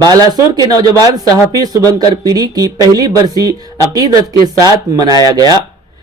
बालासोर के नौजवान सहाफी शुभंकर पीरी की पहली बरसी अकीदत के साथ मनाया गया।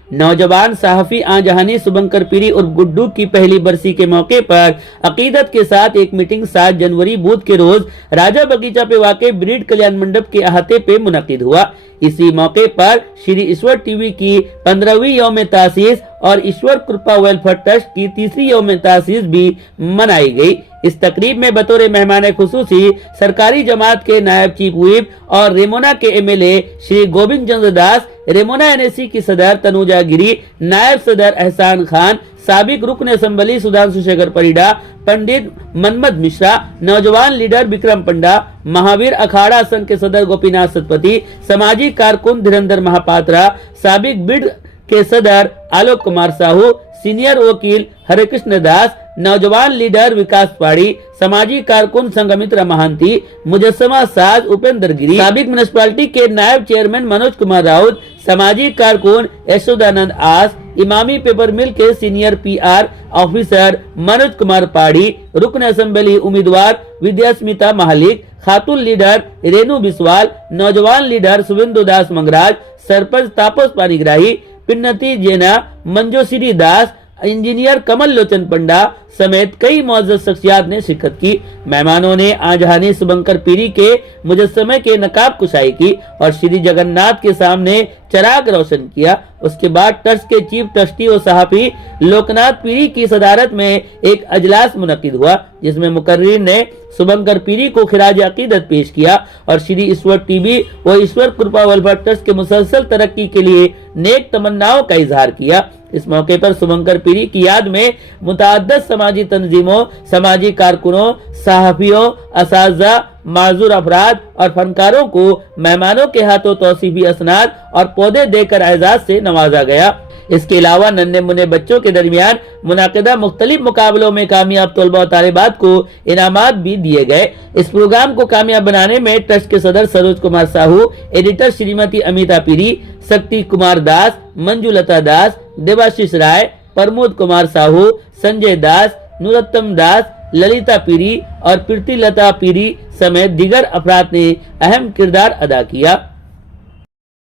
नौजवान सहाफी आजहानी शुभंकर पीरी और गुड्डू की पहली बरसी के मौके पर अकीदत के साथ एक मीटिंग 7 जनवरी बुध के रोज राजा बगीचा पे वाक़े ब्रीड कल्याण मंडप के अहाते पे मुनक्किद हुआ। इसी मौके पर श्री ईश्वर टीवी की 15वीं यौम तासीस और ईश्वर कृपा वेलफेयर ट्रस्ट की 3री यौम तासीस भी मनाई गई। इस तकरीब में बतौर मेहमान खुसूसी सरकारी जमात के नायब चीफ व्हिप और रेमोना के एमएलए श्री गोविंद चंद्र दास, रेमोना एनएसी की सदर तनुजा गिरी, नायब सदर एहसान खान, साबिक रुकन असम्बली सुधांशु शेखर परिडा, पंडित मनमद मिश्रा, नौजवान लीडर विक्रम पंडा, महावीर अखाड़ा संघ के सदर गोपीनाथ सतपति, सामाजिक कारकुन धीरेन्द्र महापात्रा, साबिक बिड के सदर आलोक कुमार साहू, सीनियर वकील हरेकृष्ण दास, नौजवान लीडर विकास पाड़ी, सामाजिक कारकुन संगमित्रा महांती, मुजस्समा साज उपेंद्र गिरी, साबिक म्युनिसिपैलिटी के नायब चेयरमैन मनोज कुमार राउत, सामाजिक कारकुन यशोदानंद आस, इमामी पेपर मिल के senior PR officer Manoj Kumar पाड़ी, रुकन असेंबली उम्मीदवार विद्यास्मिता महालिक, खातून लीडर रेणु बिस्वाल, नौजवान लीडर शुभेंदु दास मंगराज, सरपंच तापस पानीग्राही, पिन्नती जेना, मंजोश्री दास, इंजीनियर कमल लोचन पंडा समेत कई मौजूद शख्सियात ने शिरकत की। मेहमानों ने आजहानी शुभंकर पीरी के मुजस्समे के नकाब कुशाई की और श्री जगन्नाथ के सामने चराग रोशन किया। उसके बाद ट्रस्ट के चीफ ट्रस्टी और सहाफी लोकनाथ पीरी की सदारत में एक अजलास मुनक्किद हुआ, जिसमें मुकर्रिर ने शुभंकर पीरी को खिराज अकीदत पेश किया और श्री ईश्वर टीवी व ईश्वर कृपा वेलफेयर ट्रस्ट के मुसलसल तरक्की के लिए नेक तमन्नाओं का इजहार किया। इस मौके पर शुभंकर पीरी की याद में मुतअद्दिद समाजी तंजीमों, सामाजिक कारकुनों, सहाफियों, असातिज़ा, माजूर अफराद और फनकारों को मेहमानों के हाथों तौसीफी असनाद और पौधे देकर एजाज से नवाजा गया। इसके अलावा नन्हे मुन्ने बच्चों के दरमियान मुनाकिदा मुख्तलिफ मुकाबलों में कामयाब तलबा और तालिबात को इनामात भी दिए गए। इस प्रोग्राम को कामयाब बनाने में ट्रस्ट के सदर सरोज कुमार साहू, एडिटर श्रीमती अमिता पीरी, शक्ति कुमार दास, मंजुलता दास, देवाशीष राय, प्रमोद कुमार साहू, संजय दास, नूरोत्तम दास, ललिता पीरी और प्रीति लता पीरी समेत दीगर अफराद ने अहम किरदार अदा किया।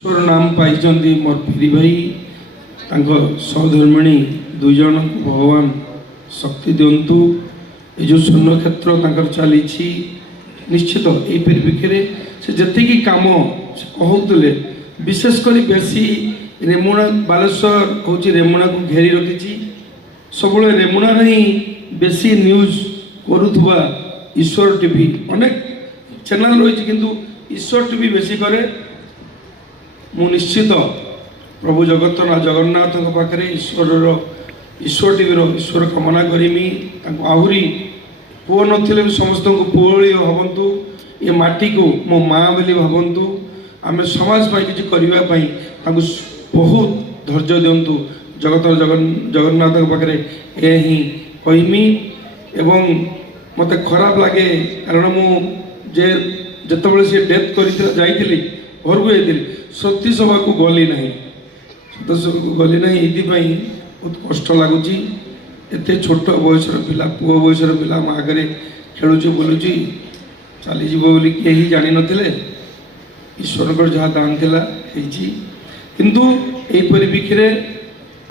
नाम पाई मोर पीरी भाई सहधर्मिणी दुई जन को भगवान शक्ति दिंतु। ये जो शून्य क्षेत्र चली निश्चित यही परिप्रेक्षी से जी कम कहते विशेषकर बेसी रेमुणा बालेश्वर हूँ रेमुणा को घेरी रखी सब रेमुणा ही बेसी न्यूज करुवा ईश्वर टीवी अनेक चैनल रही किंतु ईश्वर टीवी बेसी करे। मु निश्चित प्रभु जगन्नाथ पाखे ईश्वर टीवी ईश्वर कामना करमी आहरी पुओ नथिले समस्त को पुओली भावतु ये माटी को मो माँ बोली भावतु आम समाज किसी करने बहुत धैर्य दिंतु। जगत जगन्नाथ पाखे यही कहमी एवं मत खराब लगे कारण मुझे जिते सी डेथ कर घर को जाती सती सभा को गली ना सती सभा को गली ना ये बहुत कष्ट लगुच। एत छोट बयसर पिला पुओ बयसर पिला आम आगे खेलुची बुलूची चलीज बोली कहीं जान नी ईश्वर जहाँ दान थिला किंतु यही परिप्रेक्षी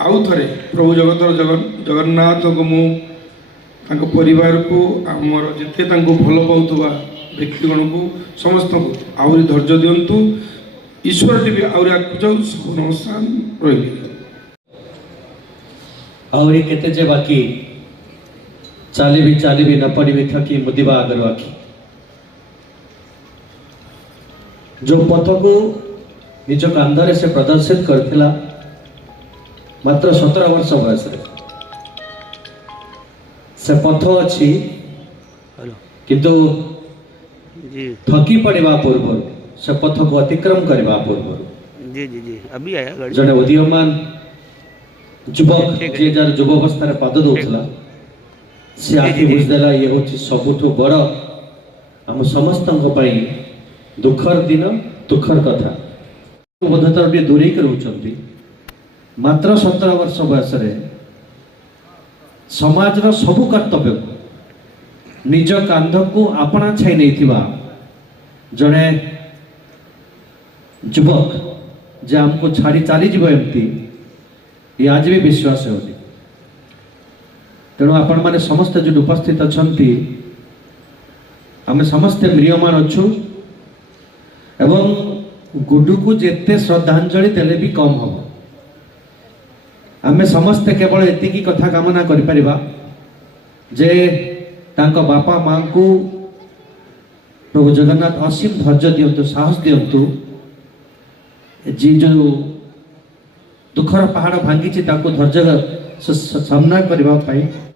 आउ थे प्रभु जगन्नाथ को मु परिवार को आमर जिते भल पाऊा व्यक्तिगण को समस्त को आहरी धैर्य दिंतु। ईश्वर टीवी आहरी आगे जाऊ सब नमस्कार रही आहरी केते बाकी चाली न पड़ी थकी मुदिबा आगर आखि जो पथ को निज कांधरे से प्रदर्शित करथिला मात्र 17 वर्ष बयस से पथ अच्छी किंतु थकी पड़वा पूर्व से पथ को अतिक्रम करने पूर्व अभी आया जड़े उदीयमान युवक जे जार युवावस्था पाद दौला से आखि बुझदेला ये हूँ सबुठ बड़ आम समस्त दुखर दिन दुखर कथा बोधता दूरे रोचंती मात्र 17 वर्ष बयस समाज सबु कर्तव्य निज कांध को आपणा छाई नहीं जड़े युवक जे आमको छाड़ी चली जीव एमती ये आज भी विश्वास हो तेणु आपण मैंने समस्ते जो उपस्थित अच्छा आम समस्ते म्रियमान अच्छु एवं गुड्डू को जिते श्रद्धांजलि देले भी कम हम आम समस्ते केवल एतिकी कथा कामना करिपरिबा जे तांको बापा माँ को प्रभु जगन्नाथ असीम धैर्य दिंतु साहस दिंतु जी जो दुखर पहाड़ भांगी धैर्य सामना करने